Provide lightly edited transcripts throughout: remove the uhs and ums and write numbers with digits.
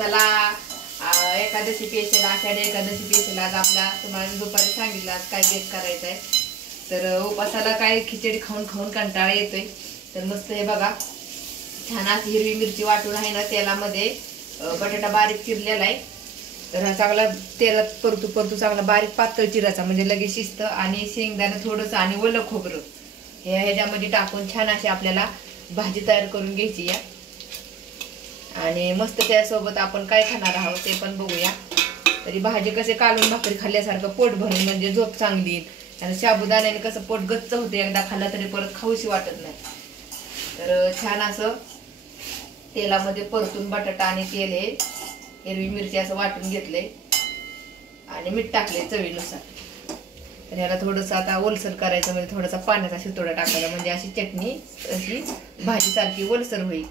चला Ekadashi special, Ashadhi Ekadashi special आज आपला तुम्हाला दुपारी सांगितलं आज काय बेत करायचं आहे. तर उपासाला काय खिचडी खाऊन खाऊन कंटाळा येतोय. तर मस्त हे बघा छान अशी हिरवी मिरची वाटून आहे ना तेलामध्ये, बटाटा बारीक चिरलेला आहे. तर हा चांगला तेलात परतू चांगला बारीक पातळ चिरायचा म्हणजे लगेच शिजतं. आणि शेंगदाणं थोडंसं आणि ओलं खोबरं हे ह्याच्यामध्ये टाकून छान अशी आपल्याला भाजी तयार करून घ्यायची या. आणि मस्त त्यासोबत आपण काय खाणार आहोत ते पण बघूया. तरी भाजी कसे कालून भाकरी खाल्ल्यासारखं पोट भरून म्हणजे झोप चांगली येईल. आणि साबुदाण्याने कसं पोट गच्च होते, एकदा खाल्ला तरी परत खाऊशी वाटत नाही. तर छान असं तेलामध्ये परतून बटाटा आणि तेल हे हिरवी मिरची असं वाटून घेतले आणि मीठ टाकले चवीनुसार. तर ह्याला थोडंसं आता ओलसर करायचं म्हणजे थोडासा पाण्याचा शितोडा टाकायचा म्हणजे अशी चटणी अशी भाजीसारखी ओलसर होईल.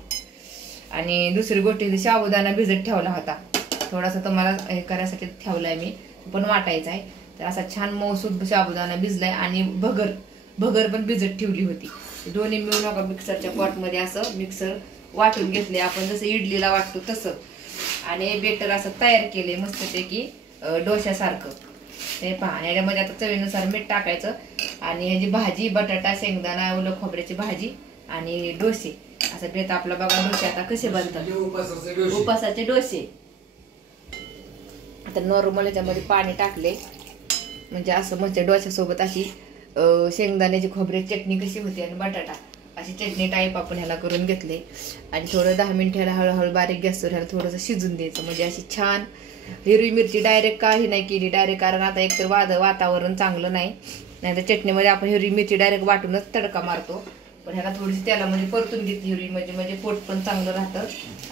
आणि दुसरी गोष्ट साबुदाणा भिजत ठेवला होता, थोडासा तुम्हाला हे करायसाठी ठेवलाय मी, पण वाटायचा आहे. तर असा छान मऊसूद साबुदाणा भिजलाय आणि भगर पण भिजत ठेवली होती. दोन्ही मिळून नका मिक्सरच्या पॉटमध्ये असं मिक्सर वाटून घेतले आपण जसं इडलीला वाटतो तसं. आणि बेटर असं तयार केले मस्तपैकी डोश्यासारखं. ते पहा याच्यामध्ये आता चवीनुसार मीठ टाकायचं. आणि ह्याची भाजी बटाटा शेंगदाणा ओलं खोबऱ्याची भाजी आणि डोसे असं बेत आपला बघा. डोसे आता कसे बनतात, उपासाचे डोसे. आता नॉर्मल याच्यामध्ये पाणी टाकले म्हणजे असं म्हणजे डोश्यासोबत अशी शेंगदाण्याची खोबऱ्याची चटणी कशी होती आणि बटाटा अशी चटणी टाईप आपण ह्याला करून घेतले. आणि थोडं 10 मिनिटाला हळूहळू बारीक गॅसवर ह्याला थोडंसं शिजून द्यायचं म्हणजे अशी छान हिरवी मिरची डायरेक्ट काही नाही केली डायरेक्ट, कारण आता एकतर वातावरण चांगलं नाही. नाहीतर चटणीमध्ये आपण हिरवी मिरची डायरेक्ट वाटूनच तडका मारतो. पण ह्याला थोडीशी त्यालामध्ये परतून घेतली हिरवी म्हणजे पोट पण चांगलं राहतं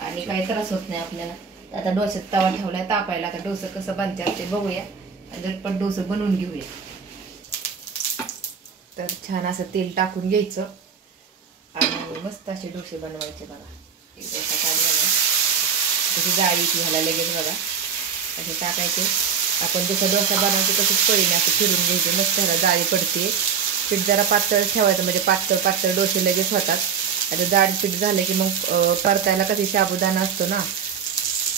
आणि काही त्रास होत नाही आपल्याला. आता डोस्यात तवा ठेवलाय तापायला. आता डोसं कसं बनतात ते बघूया आणि झटपट डोसं बनवून घेऊया. तर छान असं तेल टाकून घ्यायचं आणि मस्त असे डोसे बनवायचे बघा. एक डोसा काढला ना त्याची जाळी ती ह्याला लगेच बघा असे टाकायचे. आपण जसं डोसा बनवायचे तसंच पळीने असं फिरून घ्यायचे. मस्त ह्याला जाळी पडते. पीठ जरा पातळ ठेवायचं म्हणजे पातळ डोसे लगेच होतात. आता जाड पीठ झालं की मग परतायला कधी साबुदाणा असतो ना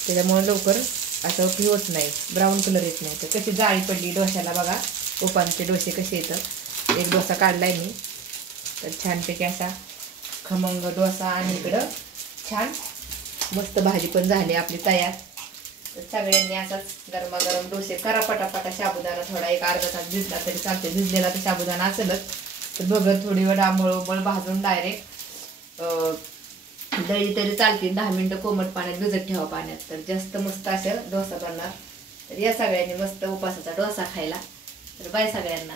त्याच्यामुळे लवकर असं होत नाही, ब्राऊन कलर येत नाही. तर कशी जाळी पडली डोश्याला बघा. उपासचे डोसे कसे येतात. एक डोसा काढलाय मी. तर छानपैकी असा खमंग डोसा आणि इकडं छान मस्त भाजी पण झाली आपली तयार. तर सगळ्यांनी असाच गरमागरम डोसे करा पटापटा. साबुदाणा थोडा एक अर्धा तास भिजला तरी चालते, भिजलेला तर साबुदाणा असेलच. तर भगर थोडी वेळ आंबळ भाजून डायरेक्ट दळी तरी चालते. 10 मिनिटं कोमट पाण्यात भिजत ठेवा पाण्यात. तर जास्त मस्त असं डोसा बनणार. तर या सगळ्यांनी मस्त उपासाचा डोसा खायला. तर बाय सगळ्यांना.